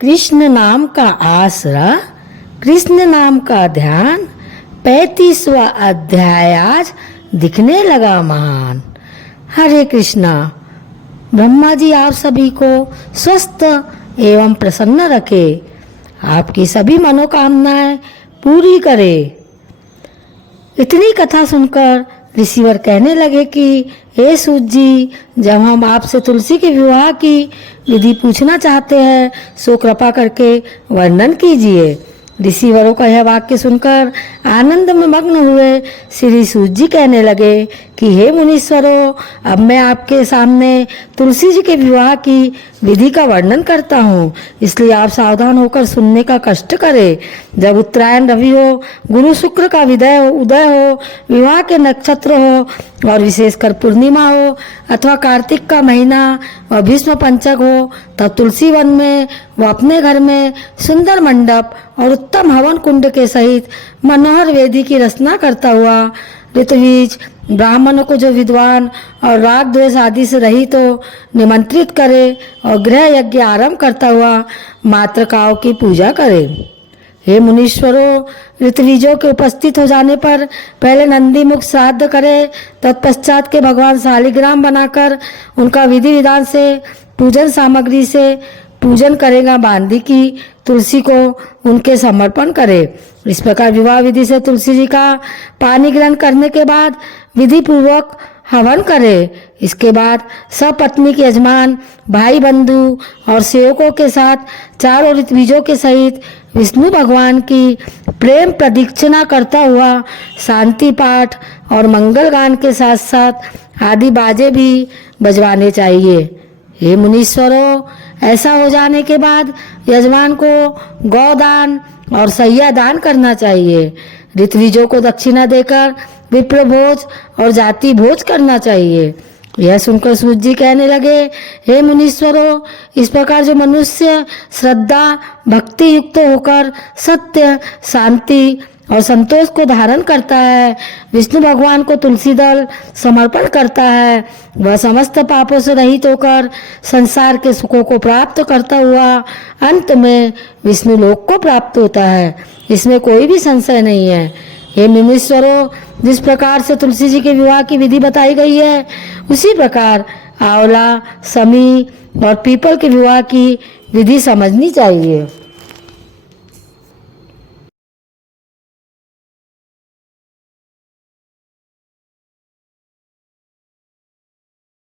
कृष्ण नाम का आसरा, कृष्ण नाम का ध्यान, 35वां अध्याय आज दिखने लगा महान। हरे कृष्णा। ब्रह्मा जी आप सभी को स्वस्थ एवं प्रसन्न रखे, आपकी सभी मनोकामनाएं पूरी करे। इतनी कथा सुनकर ऋषिवर कहने लगे कि हे सूत जी, जब हम आपसे तुलसी के विवाह की विधि पूछना चाहते हैं सो कृपा करके वर्णन कीजिए। ऋषिवरों का यह वाक्य सुनकर आनंद में मग्न हुए श्री सूत जी कहने लगे कि हे मुनीश्वरों, अब मैं आपके सामने तुलसी जी के विवाह की विधि का वर्णन करता हूँ, इसलिए आप सावधान होकर सुनने का कष्ट करें। जब उत्तरायण रवि हो, गुरु शुक्र का उदय हो, विवाह के नक्षत्र हो और विशेषकर पूर्णिमा हो अथवा कार्तिक का महीना और भीष्म पंचक हो, तब तुलसी वन में व अपने घर में सुंदर मंडप और उत्तम हवन कुंड के सहित मनोहर वेदी की रचना करता हुआ ऋतुवीज ब्राह्मणों को जो विद्वान और राग द्वेष आदि से रहित हो निमंत्रित करे और गृह यज्ञ आरंभ करता हुआ मातृकाओं की पूजा करे। हे मुनीश्वरों, ऋतुवीजों के उपस्थित हो जाने पर पहले नंदी मुख श्राद्ध करे, तत्पश्चात के भगवान शालिग्राम बनाकर उनका विधि विधान से पूजन सामग्री से पूजन करेगा, बांधी की तुलसी को उनके समर्पण करे। इस प्रकार विवाह विधि से तुलसी जी का पानी ग्रहण करने के बाद विधि पूर्वक हवन करे। इसके बाद सपत्नी के यजमान, भाई बंधु और सेवकों के साथ चारों ऋतुवीजों के सहित विष्णु भगवान की प्रेम प्रदक्षिणा करता हुआ शांति पाठ और मंगल गान के साथ साथ आदि बाजे भी बजवाने चाहिए। हे मुनीश्वरों, ऐसा हो जाने के बाद यजमान को गौदान और सैया दान करना चाहिए। ऋतुवीजों को दक्षिणा देकर विप्र भोज और जाति भोज करना चाहिए। यह सुनकर सूत जी कहने लगे, हे मुनीश्वरों, इस प्रकार जो मनुष्य श्रद्धा भक्ति युक्त होकर सत्य, शांति और संतोष को धारण करता है, विष्णु भगवान को तुलसी दल समर्पण करता है, वह समस्त पापों से रहित होकर संसार के सुखों को प्राप्त करता हुआ अंत में विष्णु लोक को प्राप्त होता है। इसमें कोई भी संशय नहीं है। हे मुनीश्वरों, जिस प्रकार से तुलसी जी के विवाह की विधि बताई गई है, उसी प्रकार आंवला, समी और पीपल के विवाह की विधि समझनी चाहिए।